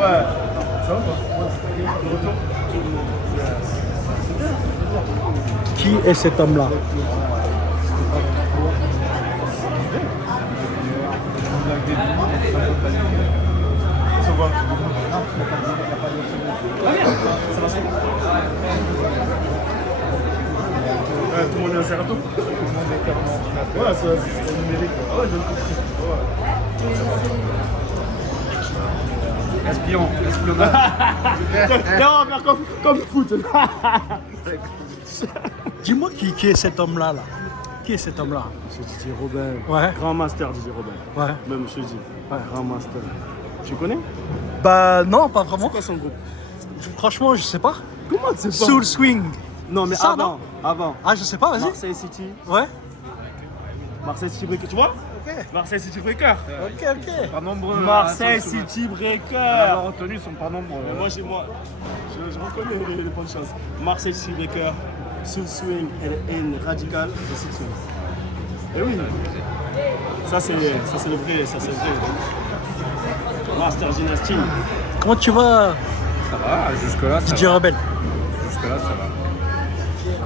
Ouais. Ça va de retour. Qui est cet homme-là? Ça va. Ah merde, ça va c'est bon. Ouais, tout le monde est un Serato. Ouais, c'est numérique. Ouais, je le comprends. Ouais. Espionnage. Non, on va faire comme foot. Dis-moi qui est cet homme-là là. Qui est cet homme-là? C'est Didier Robin. Ouais. Grand master Didier Robin. Ouais. Même je te dis. Ouais. Grand master. Tu connais? Bah non, pas C'est vraiment. quoi son groupe? Franchement, je sais pas. Comment tu sais pas? Soul Swing. Non, mais Ça, avant. non Avant. Ah, je sais pas, vas-y. Marseille City. Ouais. Marseille City Breaker. Tu vois? Ok. Marseille City Breaker. Ok, ok. Pas nombreux. Marseille City Breaker. Alors retenus sont pas nombreux. Mais moi, je reconnais les bonnes choses. Marseille City Breaker, Soul Swing, LN Radical et Soul Swing. Et oui. Ça, c'est le vrai. Ça, c'est le vrai. Master Dynasty. Comment tu vas, Ça va, jusque-là, ça DJ va. Rebelle? Jusque-là, ça va.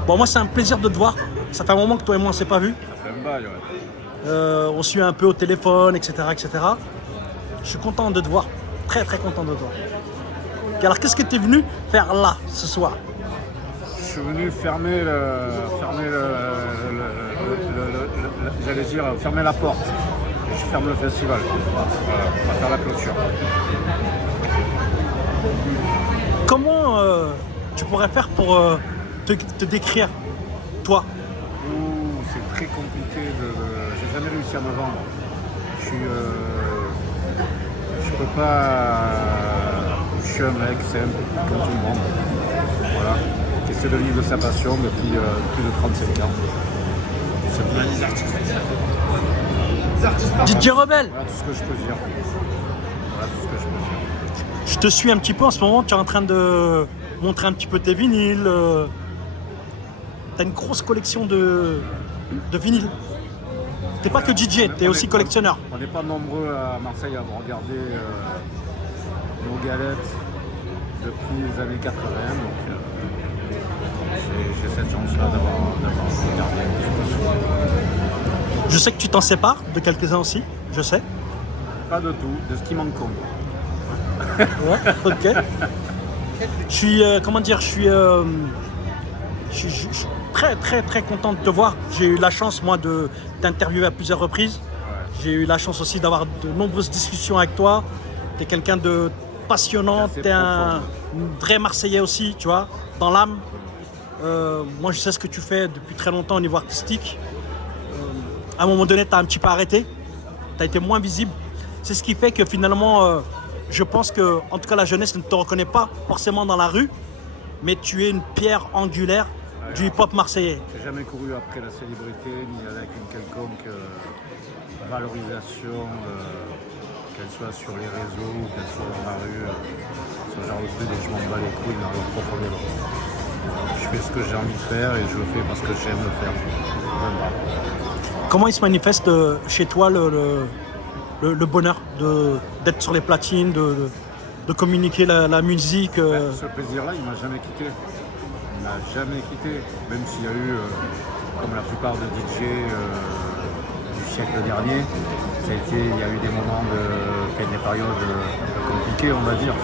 Bon, moi, c'est un plaisir de te voir. Ça fait un moment que toi et moi, on s'est pas vus. Ça fait un bail, ouais. On suit un peu au téléphone, etc., etc. Je suis content de te voir. Très, très content de te voir. Et alors, qu'est-ce que tu es venu faire là, ce soir? Je suis venu fermer j'allais dire, fermer la porte. Et je ferme le festival. Voilà, on va faire la clôture. Comment tu pourrais faire pour te décrire, toi? Ouh, c'est très compliqué j'ai jamais réussi à me vendre. Je peux pas. Je suis un mec simple, comme tout le monde. Voilà. Qui essaie de vivre de sa passion depuis plus de 35 ans. C'est bien les artistes. DJ Rebelle, Voilà tout ce que je peux dire. Voilà tout ce que je peux dire. je te suis un petit peu en ce moment. Tu es en train de montrer un petit peu tes vinyles. Tu as une grosse collection de vinyles. T'es pas que DJ, t'es aussi collectionneur. On n'est pas nombreux à Marseille à avoir regardé nos galettes depuis les années 80. Donc j'ai cette chance-là d'avoir regardé. Je sais que tu t'en sépares de quelques-uns aussi, je sais. Pas de tout, de ce qui manque compte. Ouais, ok. Je suis, je suis très, très, très content de te voir. J'ai eu la chance, moi, de t'interviewer à plusieurs reprises. J'ai eu la chance aussi d'avoir de nombreuses discussions avec toi. Tu es quelqu'un de passionnant, tu es un vrai Marseillais aussi, tu vois, dans l'âme. Moi, je sais ce que tu fais depuis très longtemps au niveau artistique. À un moment donné, tu as un petit peu arrêté. Tu as été moins visible. C'est ce qui fait que finalement, je pense que, en tout cas, la jeunesse ne te reconnaît pas forcément dans la rue, mais tu es une pierre angulaire du hip-hop marseillais. J'ai jamais couru après la célébrité, ni avec une quelconque valorisation, qu'elle soit sur les réseaux ou qu'elle soit dans la rue. Ce genre de truc, et je m'en bats les couilles dans leur profondément. Je fais ce que j'ai envie de faire et je le fais parce que j'aime le faire. Comment il se manifeste chez toi le bonheur d'être sur les platines, de communiquer la musique Ce plaisir-là, il m'a jamais quitté. Il m'a jamais quitté. Même s'il y a eu, comme la plupart de DJ du siècle dernier, il y a eu des moments des périodes un peu compliquées, on va dire,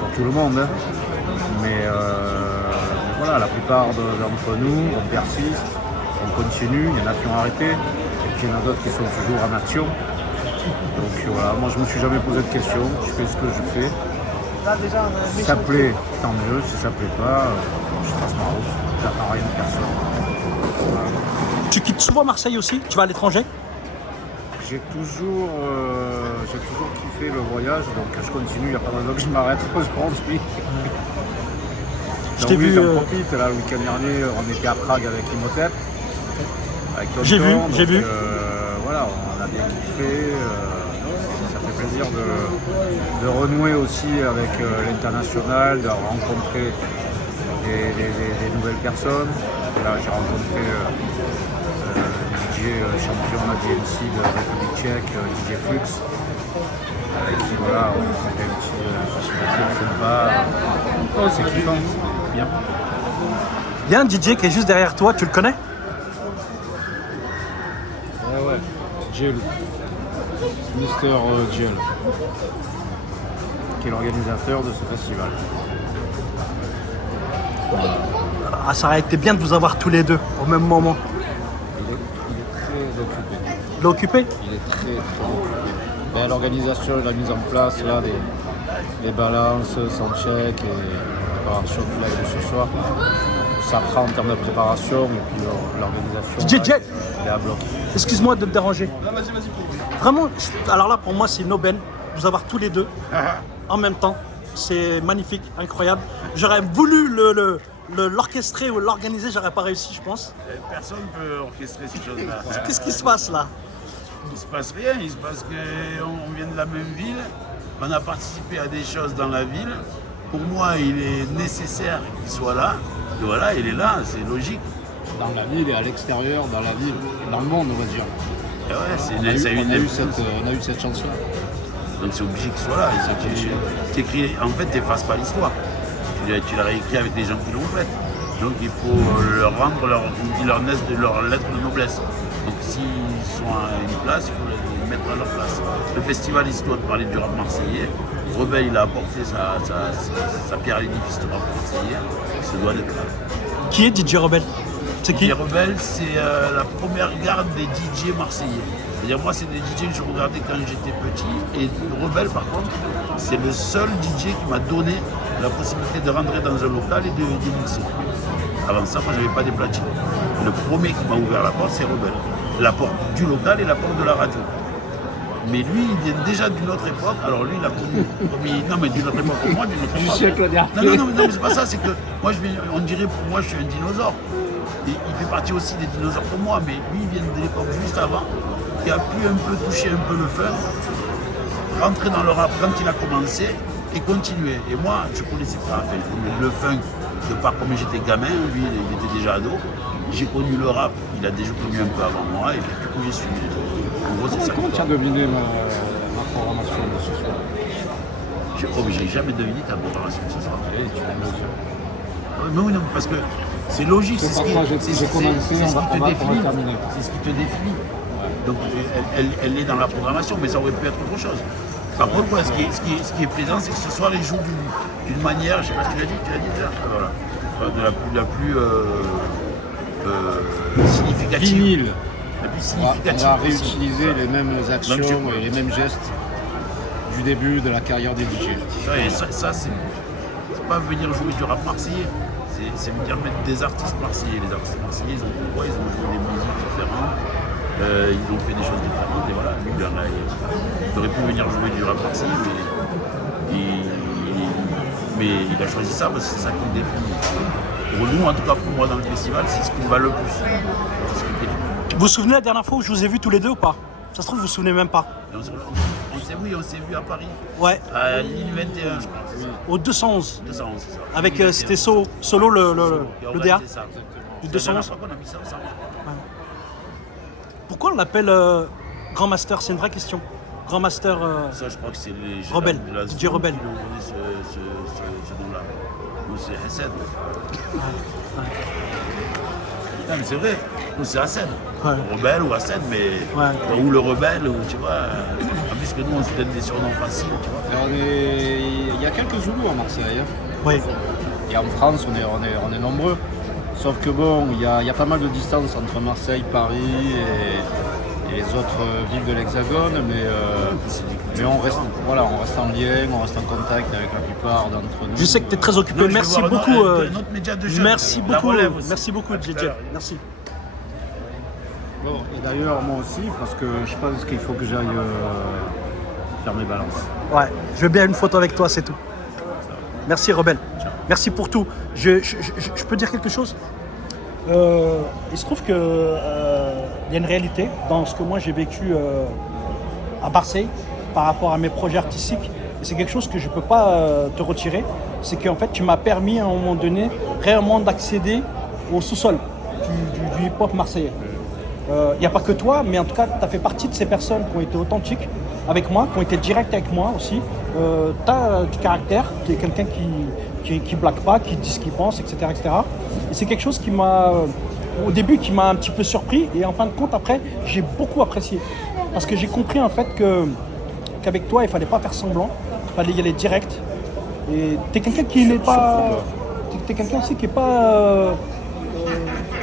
pour tout le monde. Hein. Mais voilà, la plupart d'entre nous, on persiste, on continue, il y en a qui ont arrêté, et puis il y en a d'autres qui sont toujours en action. Donc voilà, moi je me suis jamais posé de questions, je fais ce que je fais. Si ça plaît, tant mieux, si ça plaît pas, je fasse ma route, j'attends rien de personne. Voilà. Tu quittes souvent Marseille aussi? Tu vas à l'étranger? J'ai toujours kiffé le voyage, donc je continue, il n'y a pas de raison que je m'arrête aujourd'hui. Je t'ai vu. J'en profite, là, le week-end dernier, on était à Prague avec Imhotep. Avec Tonton, J'ai vu. Voilà, on a bien kiffé. Ça fait plaisir de renouer aussi avec l'international, de rencontrer des nouvelles personnes. Là, j'ai rencontré DJ champion de DMC de République Tchèque, DJ Flux, avec qui voilà, on s'est fait un petit sympa. Oh, c'est kiffant, c'est bien. Il y a un DJ qui est juste derrière toi, tu le connais? Ouais, Jill. Mister Jill. Qui est l'organisateur de ce festival. Ah, ça aurait été bien de vous avoir tous les deux au même moment. Il est très occupé. L'occupé? Il est très occupé. Ben, l'organisation, la mise en place là, des balances, soundcheck et préparation de live de ce soir. Ça prend en termes de préparation et puis l'organisation. DJ, là, il est à bloc. excuse-moi de te déranger. Vraiment, alors là pour moi c'est une aubaine de vous avoir tous les deux en même temps. C'est magnifique, incroyable. J'aurais voulu l'orchestrer ou l'organiser, j'aurais pas réussi, je pense. Personne ne peut orchestrer ces choses-là. Qu'est-ce qui se passe là? Il se passe rien, il se passe qu'on vient de la même ville, on a participé à des choses dans la ville. Pour moi, il est nécessaire qu'il soit là. Et voilà, il est là, c'est logique. Dans la ville et à l'extérieur, dans la ville, dans le monde, on va dire. Et ouais, c'est On a eu cette chance-là. Donc c'est obligé qu'il soit là. En fait, tu n'effaces pas l'histoire. Tu l'as réécrit avec les gens qui l'ont faite. Donc il faut leur rendre leur lettre de noblesse. Donc s'ils sont à une place, il faut les mettre à leur place. Le festival, il se doit de parler du rap marseillais. Rebelle, il a apporté sa pierre à l'édifice du rap marseillais. Il se doit d'être là. Qui est DJ Rebelle? C'est qui? DJ Rebelle, c'est la première garde des DJ marseillais. C'est-à-dire moi, c'est des DJ que je regardais quand j'étais petit. Et Rebelle, par contre, c'est le seul DJ qui m'a donné la possibilité de rentrer dans un local et de mixer. Avant ça, moi, je n'avais pas des platines. Le premier qui m'a ouvert la porte, c'est Rebelle. La porte du local et la porte de la radio. Mais lui, il vient déjà d'une autre époque. Alors lui, il a connu. Non, mais d'une autre époque pour moi, d'une autre époque. Du siècle dernier. Non, mais c'est pas ça. C'est que moi, on dirait pour moi, je suis un dinosaure. Et il fait partie aussi des dinosaures comme moi. Mais lui, il vient de l'époque juste avant, qui a pu un peu toucher un peu le fun, rentrer dans le rap quand il a commencé et continuer. Et moi, je connaissais pas le funk de par comme j'étais gamin. Lui, il était déjà ado. J'ai connu le rap. Il a déjà connu un peu avant moi. Et puis, du coup, j'ai suivi les trucs. En gros, c'est ça. Comment tu as deviné ma programmation de ce soir? J'ai jamais deviné ta programmation ce soir. Tu vas me le dire. Mais oui, non, parce que c'est logique, c'est ce qui J'ai commencé, on va définit. terminer. C'est ce qui te définit. Donc elle est dans la programmation, mais ça aurait pu être autre chose. Par contre, ouais, ce qui est plaisant, c'est que ce soir, les joue d'une manière, je sais pas si tu l'as dit déjà, voilà, la plus significative. Vinyle. La plus On significative. va possible. réutiliser les mêmes actions et les mêmes gestes du début de la carrière des DJ. Ouais, et ça c'est pas venir jouer du rap marseillais, c'est venir mettre des artistes marseillais. Les artistes marseillais, ils ont fait quoi? Ils ont joué des musiques différentes, ils ont fait des choses différentes, et voilà, lui, là, il aurait pu venir jouer du rap marseillais, mais il a choisi ça parce que c'est ça qui le définit. Pour nous, en tout cas pour moi dans le festival, c'est ce qui me va le plus. C'est ce qui me définit. Vous vous souvenez la dernière fois où je vous ai vus tous les deux ou pas? Ça se trouve, vous vous souvenez même pas. Et on s'est vu à Paris, Ouais, à l'île 21, je crois, c'est ça. au 211. 211, c'est ça. Avec, L'île 21. c'était Solo le Qui a DA organisé ça. du C'est la dernière 211. fois qu'on a mis ça ensemble. Pourquoi on l'appelle Grand Master? C'est une vraie question. Grand Master. Ça, je crois que c'est les Rebelle, la DJ zone Rebelle. qui lui ont donné ce nom-là. Nous, c'est Hassan. Non, mais c'est vrai. Nous, c'est Hassan. Ouais. Rebelle ou Hassan, mais. Ouais. Ou le rebelle, ou tu vois. En plus que nous, on se donne des surnoms faciles, tu vois. Il y a quelques Zoulous à Marseille. Hein. Oui. Et en France, on est nombreux. Sauf que bon, il y a pas mal de distance entre Marseille, Paris et les autres villes de l'Hexagone, mais on reste en lien, on reste en contact avec la plupart d'entre nous. Je sais que tu es très occupé. Donc, je vais Merci voir beaucoup. notre média de jeunes, Merci la beaucoup. relève aussi. Merci beaucoup, À tout DJ. à l'heure. Merci. Bon, et d'ailleurs, moi aussi, parce que je pense qu'il faut que j'aille faire mes balances. Ouais, je veux bien une photo avec toi, c'est tout. Merci Rebelle. Merci pour tout. Je peux dire quelque chose? Il se trouve que il y a une réalité dans ce que moi j'ai vécu à Marseille par rapport à mes projets artistiques. Et c'est quelque chose que je ne peux pas te retirer. C'est qu'en fait, tu m'as permis à un moment donné réellement d'accéder au sous-sol du hip-hop marseillais. Il n'y a pas que toi, mais en tout cas, tu as fait partie de ces personnes qui ont été authentiques, avec moi, qui ont été directs avec moi aussi. Tu as du caractère, tu es quelqu'un qui blague pas, qui dit ce qu'il pense, etc. etc. Et c'est quelque chose qui m'a, au début, qui m'a un petit peu surpris. Et en fin de compte, après, j'ai beaucoup apprécié. Parce que j'ai compris en fait qu'avec toi, il fallait pas faire semblant, il fallait y aller direct. Et tu es quelqu'un qui n'est pas... Tu es quelqu'un aussi qui n'est pas...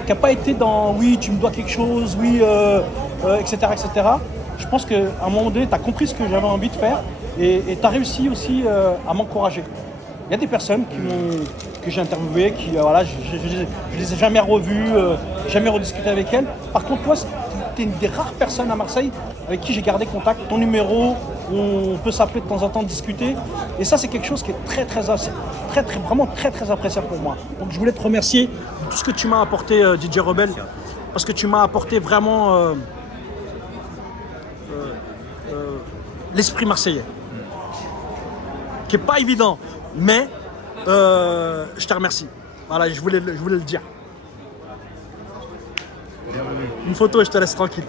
qui n'a pas été dans oui, tu me dois quelque chose, oui, etc., etc. Je pense qu'à un moment donné, tu as compris ce que j'avais envie de faire et tu as réussi aussi à m'encourager. Il y a des personnes que j'ai interviewées, qui, voilà, je ne les ai jamais revues, jamais rediscuté avec elles. Par contre, toi, tu es une des rares personnes à Marseille avec qui j'ai gardé contact. Ton numéro, on peut s'appeler de temps en temps, discuter. Et ça, c'est quelque chose qui est vraiment très appréciable pour moi. Donc, je voulais te remercier de tout ce que tu m'as apporté, DJ Rebelle, parce que tu m'as apporté vraiment l'esprit marseillais, qui n'est pas évident, mais je te remercie. Voilà, je voulais le dire. Une photo et je te laisse tranquille.